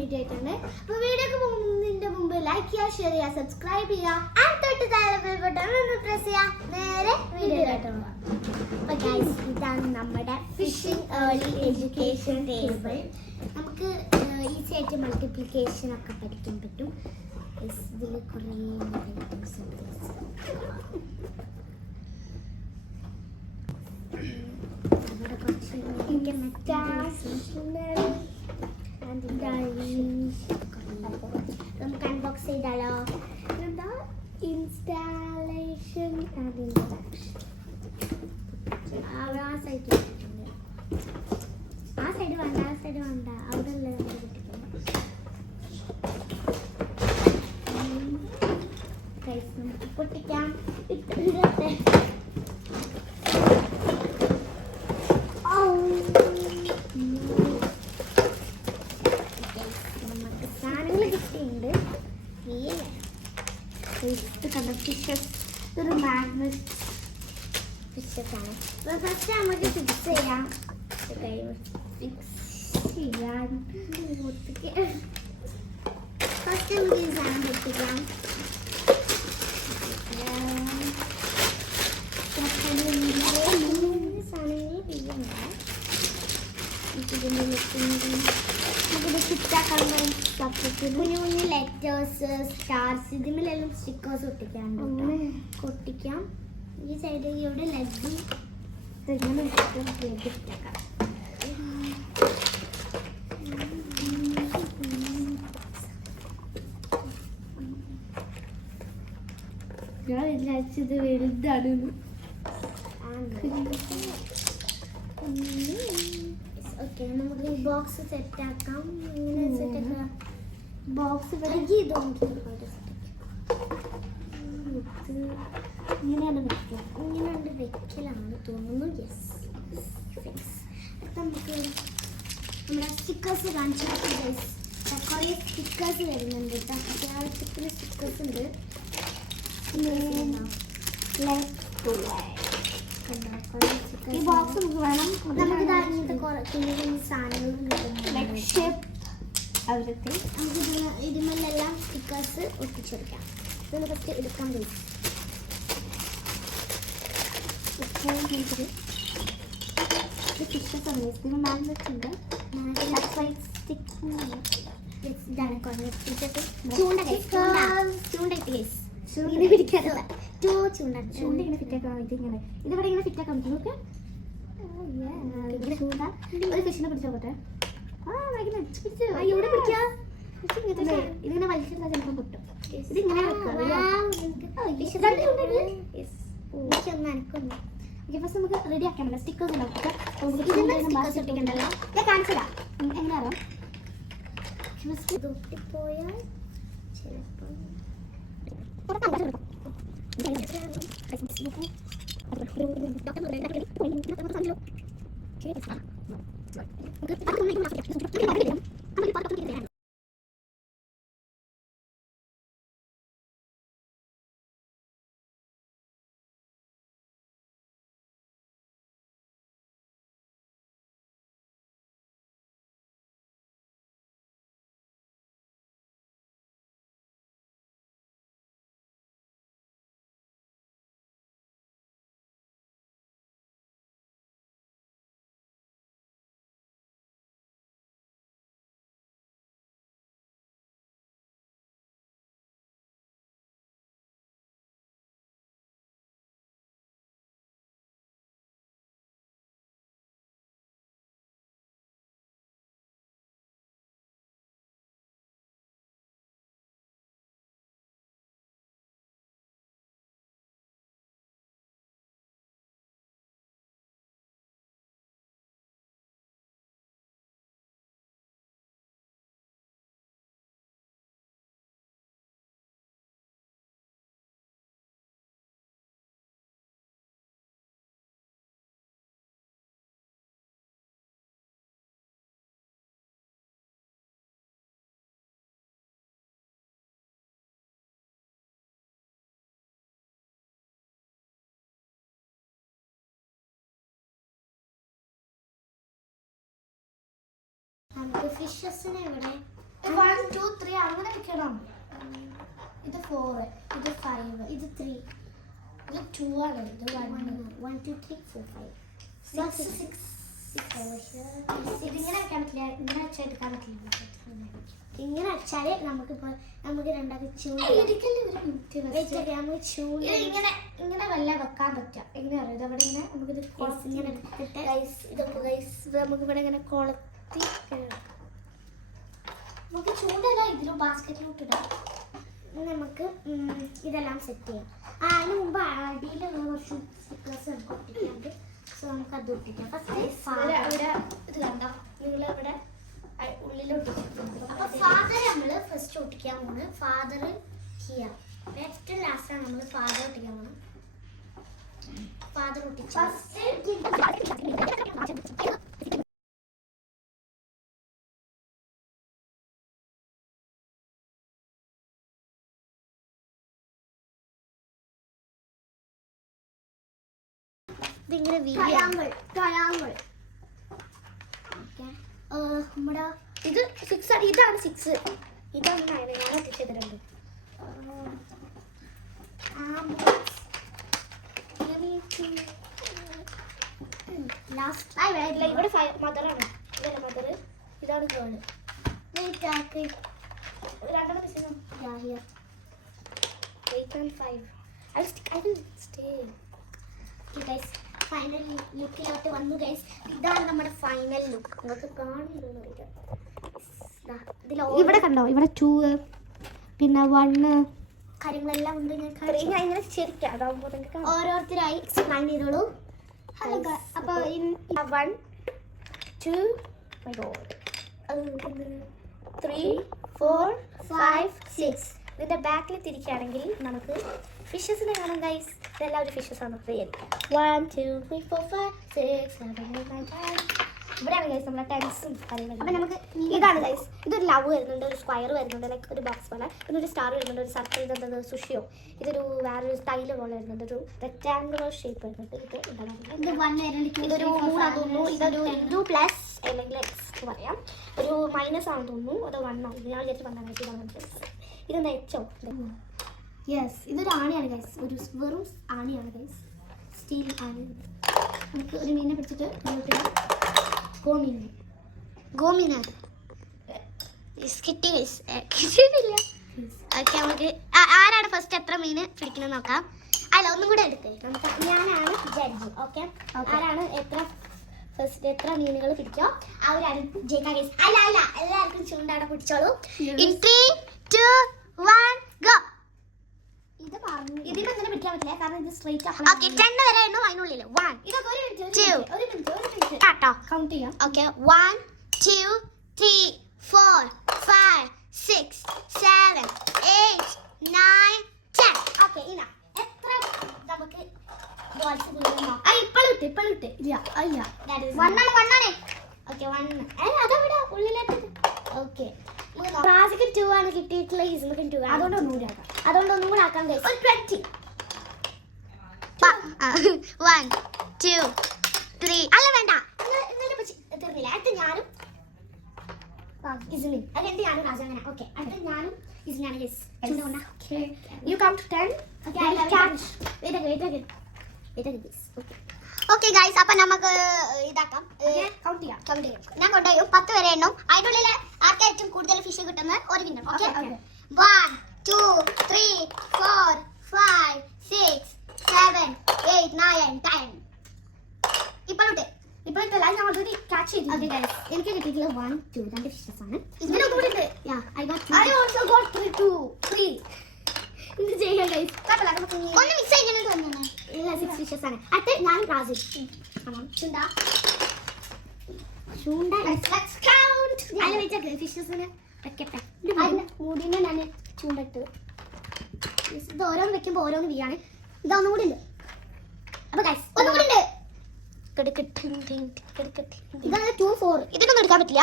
Video ആയിട്ടുണ്ട്. അപ്പോൾ വീഡിയോക്ക് പോകുന്നതിന്റെ മുമ്പ് ലൈക്ക് ചെയ്യുക, ഷെയർ ചെയ്യുക, സബ്സ്ക്രൈബ് ചെയ്യുക, ആൻഡ് തൊട്ട് താഴെ ബെൽ ബട്ടൺ ഒന്ന് പ്രസ് ചെയ്യുക. നേരെ വീഡിയോയിലോട്ട് പോകാം. അപ്പോൾ ഗൈസ്, ഇതാണ് നമ്മുടെ ഫിഷിംഗ് ഏർലി എഡ്യൂക്കേഷൻ ടേബിൾ. നമുക്ക് ഈസി ആയിട്ട് മൾട്ടിപ്ലിക്കേഷൻ ഒക്കെ പഠിക്കാൻ പറ്റും. ഇതിൽ കുറേ ഐറ്റംസ് ഉണ്ട്. ഇവിടെ കുറച്ച് നമുക്ക് അൺബോക്സ് ചെയ്താലോ? എന്താ ഇൻസ്റ്റാളേഷൻ ആൻഡ് ഇൻട്രൊഡക്ഷൻ. ആ സൈഡ് കിട്ടിയിട്ടുണ്ട്. ആ സൈഡ് വേണ്ട, ആ സൈഡ് വേണ്ട, അവിടെ ഉള്ളത് കിട്ടിയിട്ടുണ്ട്. നമുക്ക് പൊട്ടിക്കാം. ഇട്ടിട്ട് ഫിഷസ്, ഇതൊരു മാഗ്നറ്റ് ഫിഷസ് ആണ്. അപ്പോൾ ഫസ്റ്റ് നമുക്ക് ഫിക്സ് ചെയ്യാം. ഫസ്റ്റ് നമുക്ക് ഈ സാധനം പൊട്ടിക്കാം. കുഞ്ഞു കുഞ്ഞു ലെറ്റേഴ്സ്, സ്റ്റാർസ്, ഇതിന്മേലെല്ലാം സ്റ്റിക്കേഴ്സ് ഒട്ടിക്കാണ്ട് ഒട്ടിക്കാം. ഈ സൈഡ് ഇവിടെ ലെഗ് ഇട്ടേക്കാം. ഞാൻ വിചാരിച്ചത് വലുതാണ്. ഓക്കെ, നമുക്ക് ഈ ബോക്സ് സെറ്റ് ആക്കാം. ഇങ്ങനെ സെറ്റ് ആക്കാം. ബോക്സ് ഇങ്ങനെയാണ് വെക്കുക. ഇങ്ങനെയാണ് വെക്കലാണ് തോന്നുന്നു. യെസ്, നമുക്ക് നമ്മുടെ സ്റ്റിക്കേഴ്സ് കാണിച്ചു. കുറേ സ്റ്റിക്കേഴ്സ് വരുന്നുണ്ട്. അത്യാവശ്യത്തിന് സ്റ്റിക്കേഴ്സ് ഉണ്ട്. ഈ ബോക്സ് നമുക്ക് വേണം. നമുക്ക് ഇങ്ങനത്തെ കുഞ്ഞു കുഞ്ഞു സാധനങ്ങളും കിട്ടുന്നു. നമുക്ക് ഇതിമെല്ലാം സ്റ്റിക്കേഴ്സ് ഒട്ടിച്ചെടുക്കാം. ഇതൊന്ന് ഫസ്റ്റ് എടുക്കാൻ പറ്റും. ഫിഷസ് ഉണ്ട്. ഇതിന് മാഗ്നറ്റ് ഉണ്ട്. ചൂണ്ട പിടിക്കാറില്ല. ചൂണ്ട ഇങ്ങനെ ഫിറ്റാക്കാം. ഇതിങ്ങനെ ഇതിവിടെ ഇങ്ങനെ ഫിറ്റാക്കാൻ പറ്റും. നോക്ക്, ചൂണ്ട ഒരു ഫിഷിനെ പിടിച്ചു നോക്കട്ടെ. ഇവിടെ പിടിക്കാം. ഇതിങ്ങനെ വലിച്ചെടുത്താൽ ചിലപ്പോൾ പൊട്ടും. ഇതിങ്ങനെ ഫസ്റ്റ് നമുക്ക് റെഡി ആക്കാൻ പറ്റില്ല. സ്റ്റിക്കേഴ്സ് ഉണ്ടാവും. ഞാൻ കാണിച്ചതാ എങ്ങനെ അറിയാം. പൊട്ടിപ്പോയാൽ ചിലപ്പോൾ നമുക്ക് ഫിഷസിനെ ഇവിടെ 1 2 3 അങ്ങനെ വെക്കണം. ഇത് 4 ഇത് 5 ഇത് 3 ഇത് 2 ആണ്. ഇത് 1 1 2 3 4 5 6 ഇതിങ്ങനെ വെക്കാൻ പറ്റില്ല. ഇങ്ങനെ വെച്ചെടുക്കാൻ പറ്റില്ല. ഇങ്ങനെ വെച്ചാല് നമുക്ക് രണ്ടാമത് ചൂട് ഇങ്ങനെ ഇങ്ങനെ വല്ല വെക്കാൻ പറ്റുക. എങ്ങനെ അറിയാം ഇതവിടെ ഇങ്ങനെ നമുക്കിത് ഇങ്ങനെ നമുക്ക് ഇവിടെ ഇങ്ങനെ കൊളത്തി നമുക്ക് ചൂടല്ല ഇതിലും ബാസ്ക്കറ്റിലോട്ടിടാം. നമുക്ക് ഇതെല്ലാം സെറ്റ് ചെയ്യാം. അതിന് മുമ്പ് അടിയിലുള്ള കുറച്ച് സ്റ്റിക്കേഴ്സ് നമുക്ക് ഒട്ടിക്കാണ്ട്. സോ നമുക്ക് അത് ഒട്ടിക്കാം. ഇവിടെ ഇത് കണ്ടോ നിങ്ങളിവിടെ ഉള്ളിലൊട്ടിച്ചിട്ടുണ്ട്. അപ്പൊ ഫാദർ നമ്മള് ഫസ്റ്റ് ഒട്ടിക്കാൻ പോകുന്നത്. Father here. ഏറ്റവും ലാസ്റ്റാണ് നമ്മൾ ഫാദർ ഒട്ടിക്കാൻ പോകുന്നത്. ഫാദർ ഒട്ടിച്ചു. ഇതിങ്ങനെ ട്രയാങ്കിൾ. നമ്മുടെ ഇത് 6 ആണ്. ഇതാണ് 6. ഇതാണ് 9. ഞാൻ ഒട്ടിച്ചതിട്ടുണ്ട്. ലാസ്റ്റ് ഇവിടെ മദറാണ്. ഇതല്ല മദർ. ഇതാണ് ഗേള്. രണ്ടെണ്ണം missing. 8 and 5. I will stay. Final ലുക്കിലോട്ട് വന്നു ഗൈസ്. ഇതാണ് നമ്മുടെ ഫൈനൽ ലുക്ക്. നിങ്ങൾക്ക് കാണില്ലെന്ന് അറിയില്ല. ഇവിടെ കണ്ടോ ഇവിടെ 2 പിന്നെ 1 കാര്യങ്ങളെല്ലാം ഉണ്ട്. ഞാൻ ഇങ്ങനെ ശരിക്കും അതാവുമ്പോൾ ഓരോരുത്തരായി എക്സ്പ്ലെയിൻ ചെയ്തോളൂ. ഹലോ അപ്പോൾ 1 2 my god 3 4 5 6. ഇതിന്റെ ബാക്കിൽ തിരിക്കുകയാണെങ്കിൽ നമുക്ക് ഫിഷസിനെ കാണാം ഗൈസ്. ഇതെല്ലാം ഒരു ഫിഷസ് ആണ്. 1 2 3 4 5 6 7 8 9 10. ഇവിടെയാണ് ഗൈസ് നമ്മളെ ടെൻസും കാര്യങ്ങളും. അപ്പം നമുക്ക് ഇതാണ് ഗൈസ്. ഇതൊരു ലവ് വരുന്നുണ്ട്, ഒരു സ്ക്വയർ വരുന്നുണ്ട്, ലൈക്ക് ഒരു ബോക്സ് പോലെ. പിന്നെ ഒരു സ്റ്റാർ വരുന്നുണ്ട്, ഒരു സർക്കിൾ. ഇതെന്താ സുഷിയോ. ഇതൊരു വേറൊരു സ്റ്റൈല് പോലെ വരുന്നുണ്ട്, ഒരു റെക്ടാങ്കുലർ ഷേപ്പ് വരുന്നുണ്ട്. ഇത് ഇതൊരു 3 ആണെന്ന് തോന്നുന്നു. ഇതൊരു ഇൻറ്റു പ്ലസ് അല്ലെങ്കിൽ എക്സ് എന്ന് പറയാം. ഒരു മൈനസ് ആണെന്ന് തോന്നുന്നു. അത് 1 ആണ്. ഞാൻ വിചാരിച്ച് 1 ആണ്. ഇതാണ് ഇതെന്താ എച്ചോ. യെസ്, ഇതൊരു ആണിയാണ് ഗൈസ്. ഒരു വെറും ആണിയാണ് ഗൈസ്. സ്റ്റീൽ ആണി. നമുക്ക് ഒരു മീനെ പിടിച്ചിട്ട് ഗോമീന കിട്ടി കിട്ടിയിട്ടില്ല. ഓക്കെ നമുക്ക് ആരാണ് ഫസ്റ്റ് എത്ര മീൻ പിടിക്കണം നോക്കാം. അല്ല ഒന്നും കൂടെ എടുക്കേ. നമുക്ക് ഞാനാണ് ജഡ്ജ്. ഓക്കെ ആരാണ് എത്ര മീനുകൾ പിടിച്ചോ അവരാണ് ജയിക്കാൻ ഗൈസ്. അല്ല എല്ലാവർക്കും ചൂണ്ടാടെ പിടിച്ചോളൂ. In 3 2 1 go. ഇത് പറഞ്ഞു ഇതിപ്പോ അങ്ങനെ പിടിക്കാൻ പറ്റില്ല കാരണം ഇത് സ്ട്രൈറ്റ് ആണ്. ഓക്കെ 10 വരെ എണ്ണോ അതിനുള്ളിൽ 1 ഇതൊക്കെ ഒരു മിനിറ്റ് കേട്ടോ കൗണ്ട് ചെയ്യാം. ഓക്കെ 1 2 3 4 5 6 7 8 9 10. ഓക്കെ ഇല്ല എത്ര നമുക്ക് ബോൾസ് വീഴുന്നോ? ഇപ്പോഴിട്ട് ഇല്ല അല്ല 1 ആണ്. ഓക്കെ 1 അതവിടെ ഉള്ളിലേക്ക്. ഓക്കെ പ്രാസിക്ക് 2 ആണ് കിട്ടിയിട്ടുള്ള. ഈസിമക്ക് 2 ആണ്. അതുകൊണ്ട് ഒന്നും കൂടെ ആക്കാം ഗൈസ്. ഒരു 20. 1 2 3 അല്ല വേണ്ട തീർന്നില്ല. അടുത്ത ഞാനും ഇസ്മിൻ. അത് രണ്ട് ഞാനും രാജ അങ്ങനെ. ഓക്കെ അടുത്ത ഞാനും ഇസ്മിനാണ് guys. You count 10. Okay guys അപ്പൊ നമുക്ക് ഇതാക്കാം. കൗണ്ട് ചെയ്യാം. ഞാൻ കൊണ്ടുപോയി 10 വരെ എണ്ണും. അതിനുള്ളിൽ ആർക്കായിട്ടും കൂടുതൽ ഫിഷ് കിട്ടുന്ന ഒരു വിന്നർ. ഓക്കെ 1 2 3 4 5 6 7 8 9 10. ഇപ്പോഴത്തെ ഞാൻ ഓൾറെഡി ക്യാച്ച് ചെയ്തു. എനിക്ക് കിട്ടിയിട്ടുള്ള 1 2 2 ഫിഷസ് ആണ്. ഇതിലൊന്നുകൂടി ഉണ്ട്. I also got 3. ഇത് ചെയ്യാം ഗൈസ്. ഒന്ന് മിസ് ആയി തോന്നുന്നു. ഇല്ല 6 ഫിഷസ് ആണ്. അടുത്ത ഞാൻ റാസിൽ ചൂണ്ട Let's count. അല്ല വെച്ചേക്ക് ഫിഷസിന് വെക്കട്ടെ. മൂടിനെ ഞാൻ ചൂണ്ടിട്ട് ഇത് ഓരോന്ന് വെക്കുമ്പോൾ ഓരോന്ന് വീയാണ്. ഇതൊന്നും കൂടി ഉണ്ട്. അപ്പൊ ഗൈസ് ഒന്നുകൂടി ഉണ്ട്. ഇതാണ് 2 4. ഇതൊന്നും എടുക്കാൻ പറ്റില്ല.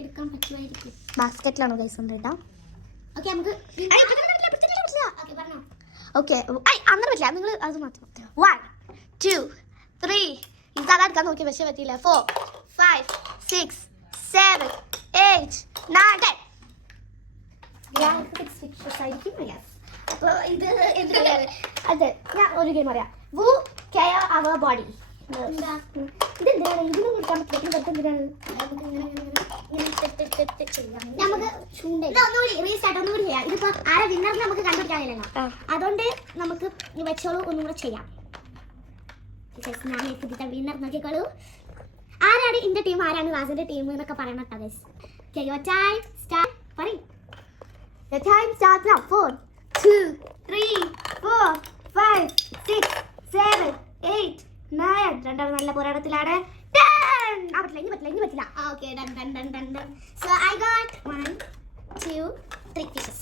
എടുക്കാൻ പറ്റുമായിരിക്കും. ബാസ്ക്കറ്റിലാണോ ഗൈസ് ഉണ്ട് കേട്ടോ. ഓക്കെ നമുക്ക് ഓക്കെ പറഞ്ഞോ. ഓക്കെ അങ്ങനെ പറ്റില്ല. നിങ്ങൾ അത് മാത്രം 1 2 3 ഇത് അതെടുക്കാൻ നോക്കി പക്ഷേ പറ്റിയില്ല. 4 5 6 7 8 9 10. ഗ്രാഫിക്സ് ഫിക്ഷസ് ആയിരിക്കും. അപ്പോൾ ഇത് എന്താണ്? അതെ, ഞാൻ ഒരു ഗെയിം അറിയാം. വു കെയർ അവർ ബോഡി. ഇതെന്താണ്? ഇതിനും കൊടുക്കാൻ പറ്റില്ല. എന്തിനാണ് നമുക്ക് ഒന്നുകൂടി റീസ്റ്റാർട്ട് ഒന്നുകൂടി ചെയ്യാം. ഇതിപ്പോ ആരെ വിന്നറിന് നമുക്ക് കണ്ടുപിടിക്കാനില്ലല്ലോ, അതുകൊണ്ട് നമുക്ക് വെച്ചോളൂ ഒന്നും കൂടെ ചെയ്യാം. ഞാൻ ഇതിന്റെ വിന്നർ നോക്കിക്കോളൂ. ആരാണ് ഇന്റെ ടീം, ആരാണ് റാസിന്റെ ടീം എന്നൊക്കെ പറയണം കേട്ടോ guys. Okay, your time start. പറയ്. The time starts now. 4, 2, 3, 4, 5, 6, 7, 8, 9. രണ്ടാൾ നല്ല പോരാട്ടത്തിലാണ്. 10. ഇനി പറ്റില്ല. Okay, done. So I got 1, 2, 3 fishes.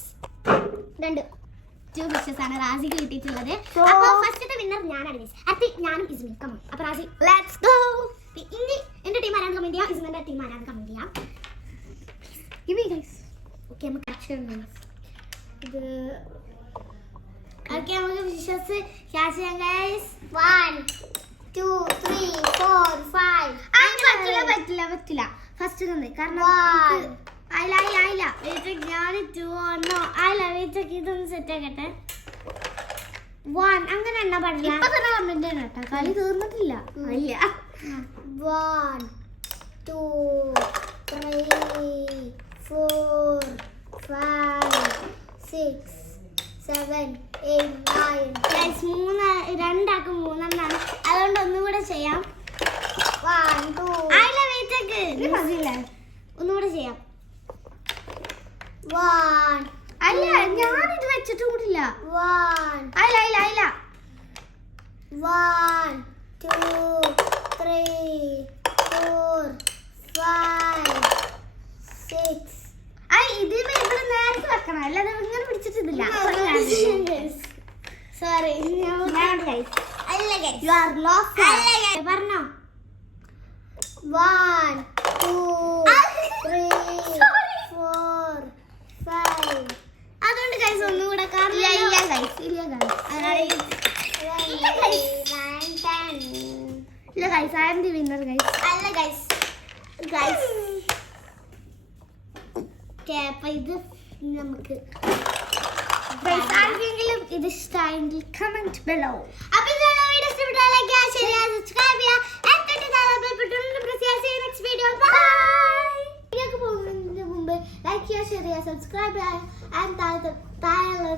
2 fishes ആണ് റാസിക്ക് കിട്ടിയിട്ടുള്ളത്. അപ്പോൾ ഫസ്റ്റത്തെ വിന്നർ ഞാനാണ് ഗൈസ്. അടുത്ത ഞാനും ഇസ്മി. Come on. അപ്പോൾ റാസി ലെറ്റ്സ് ഗോ. ഇനി എന്റെ ടീം ആരാണ് കമന്റ് ചെയ്യാം, ഇസ്മിന്റെ ടീം ആരാണ് കമന്റ് ചെയ്യാം. Give me guys. Okay, I'm catching guys. Okay, I'm going to fishes catch guys. 1, 2, 3, 4, 5. പറ്റില്ല. ഫസ്റ്റ് തന്നെ കാരണം അയില ഞാൻ 2 ഒന്നോ ഇതൊന്ന് സെറ്റ് ആക്കട്ടെ. 1 അങ്ങനെ എണ്ണ പാടില്ല. ഇപ്പൊ തന്നെ കമന്റ് ചെയ്യണം കേട്ടോ, കളി തീർന്നിട്ടില്ല. 1, 2, 3, 4, 5, 6, 7, 8, 9. രണ്ടാക്കും 3 അതുകൊണ്ട് ഒന്നും കൂടെ ചെയ്യാം. 1, 2. ഒന്നുകൂടെ ചെയ്യാം. 1. അല്ല, ഞാനിത് വെച്ചിട്ട് കൂടില്ല. 1. അയില 1, 2, 3, 4, 5, 6. ഇതിന് ഇവിടെ നേരത്തെ വെക്കണം, അല്ലാതെ ഇങ്ങനെ പിടിച്ചിട്ടില്ല. സോറി പറഞ്ഞോ. 1, 2, 3, 4, 5. അതുകൊണ്ട് ഗൈസ് ഒന്നുകൂടെ ഇത് നമുക്ക് ആർക്കെങ്കിലും ഇത് ഇഷ്ടമായെങ്കിൽ കമന്റ് ബിലോ. അപ്പോൾ ഇന്നത്തെ വീഡിയോ ഇഷ്ടപ്പെട്ടാൽ ലൈക്ക് ചെയ്യുക, ഷെയർ ചെയ്യുക, സബ്സ്ക്രൈബ് ചെയ്യുക. Next video bye. വീഡിയോക്ക് പോകുന്നതിന് മുമ്പ് ലൈക്ക് ചെയ്യുക, ഷെയർ ചെയ്യുക, സബ്സ്ക്രൈബ് ചെയ്യുക. ആൻഡ് താഴെ തൊട്ട് താഴെ